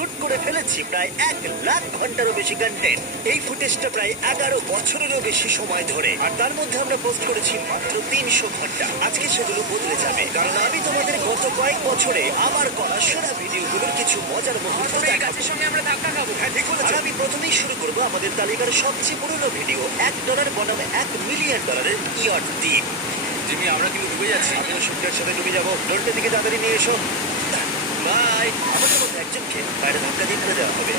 Shoot করে ফেলেছি প্রায় 1,00,000 ঘন্টারও বেশি কন্টেন্ট। এই ফুটেজটা প্রায় 11 বছরেরও বেশি সময় ধরে, আর তার মধ্যে আমরা পোস্ট করেছি মাত্র 300 ঘন্টা। আজকে সেগুলো বদলে যাবে, কারণ আমি তোমাদের গত কয়েক বছরে আমার করা সেরা ভিডিওগুলোর কিছু মজার মুহূর্ত দেখাবো। গাছের সঙ্গে আমরা ধাক্কা খাবো। হ্যাঁ, ঠিক বলেছো। আর আমি প্রথমেই শুরু করবো আমাদের তালিকার সবচেয়ে পুরনো ভিডিও, $1 বনাম $1 মিলিয়ন ইয়ট দ্বীপ। জিমি, আমরা কিন্তু ডুবে যাচ্ছি। আমিও শুটটার সাথে ডুবে যাবো। লোডটার দিকে তাড়াতাড়ি নিয়ে এসো। বাই। আমাদের মধ্যে একজনকে বাইরে ধাক্কা দিয়ে ফেলে দেওয়া হবে।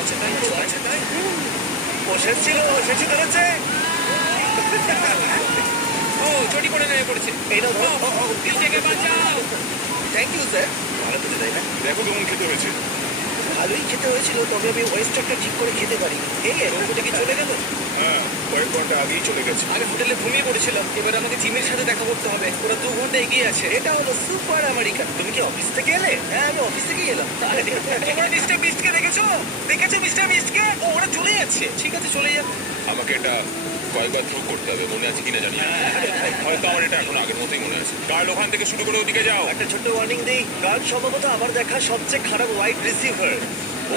ও শেষ ছিল, শেষই ধরেছে। ও চটি করে নেমে পড়েছে। এই নাও ধরো। নিজেকে বাঁচাও। Thank you sir. ভালো খেতে তাই না? দেখো কেমন খেতে হয়েছে। ভালোই খেতে হয়েছিল, তবে আমি ওয়েস্টারটা ঠিক করে খেতে পারি। এই রোবটে কি চলে গেল? হ্যাঁ, কয়েক ঘন্টা আগেই চলে গেছে। আগে হোটেলে ঘুমিয়ে পড়েছিলাম, এবার আমাকে জিমের সাথে দেখা করতে হবে। ওরা 2 ঘন্টা এগিয়ে আছে। এটা হলো সুপার আমেরিকান। তুমি কি অফিস থেকে এলে? হ্যাঁ, আমি অফিস থেকেই এলাম। তোমরা মিস্টার বিস্টকে দেখেছো? দেখেছো মিস্টার বিস্টকে? ও, ওরা চলে যাচ্ছে। ঠিক আছে, চলে যাক। আমাকে এটা কয়েকবার থ্রো করতে হবে, মনে আছে কিনা জানি না। হয়তো আমার এটা এখন আগের মতোই মনে আছে। কার্ল, ওখান থেকে শুরু করে ওদিকে যাও। একটা ছোট্ট ওয়ার্নিং দিই, কারণ সম্ভবত আমার দেখা সবচেয়ে খারাপ ওয়াইড রিসিভার।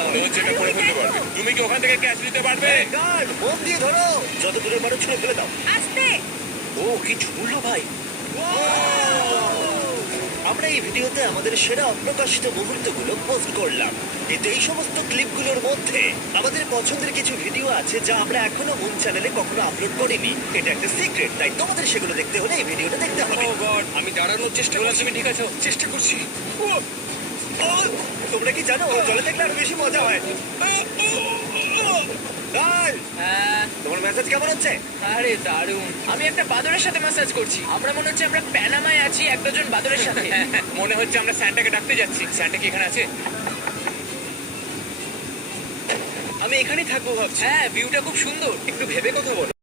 মনে হচ্ছে এটা করে ফেলতে পারবে। তুমি কি ওখান থেকে ক্যাচ নিতে পারবে? গার্ড, মন দিয়ে ধরো। যত দূরে পারো ছুঁড়ে ফেলে দাও। আস্তে। ও কি ছুঁড়লো ভাই! আমরা এই ভিডিওতে আমাদের সেরা অপ্রকাশিত মুহূর্তগুলো পোস্ট করলাম, কিন্তু এই সমস্ত ক্লিপগুলোর মধ্যে আমাদের পছন্দের কিছু ভিডিও আছে যা আমরা এখনো মুন চ্যানেলে কখনো আপলোড করিনি। এটা একটা সিক্রেট, তাই তোমাদের সেগুলো দেখতে হলে এই ভিডিওটা দেখতে হবে। ও গড, আমি দাঁড়ানোর চেষ্টা করছি। তুমি ঠিক আছো? চেষ্টা করছি। ও, তোমরা কি জানো জলে দেখলে আরো বেশি মজা হয়? গার্ল, হ্যাঁ। তোমার মেসেজ কেমন হচ্ছে? আরে দারুণ। আমি একটা বাদরের সাথে ম্যাসাজ করছি। আমরা মনে হচ্ছে আমরা প্যানামায় আছি এক ডজন বাদরের সাথে। মনে হচ্ছে আমরা স্যান্টাকে ডাকতে যাচ্ছি। স্যান্টা কি এখানে আছে? আমি এখানেই থাকবো ভাবছি। হ্যাঁ, ভিউটা খুব সুন্দর। একটু ভেবে কথা বলো।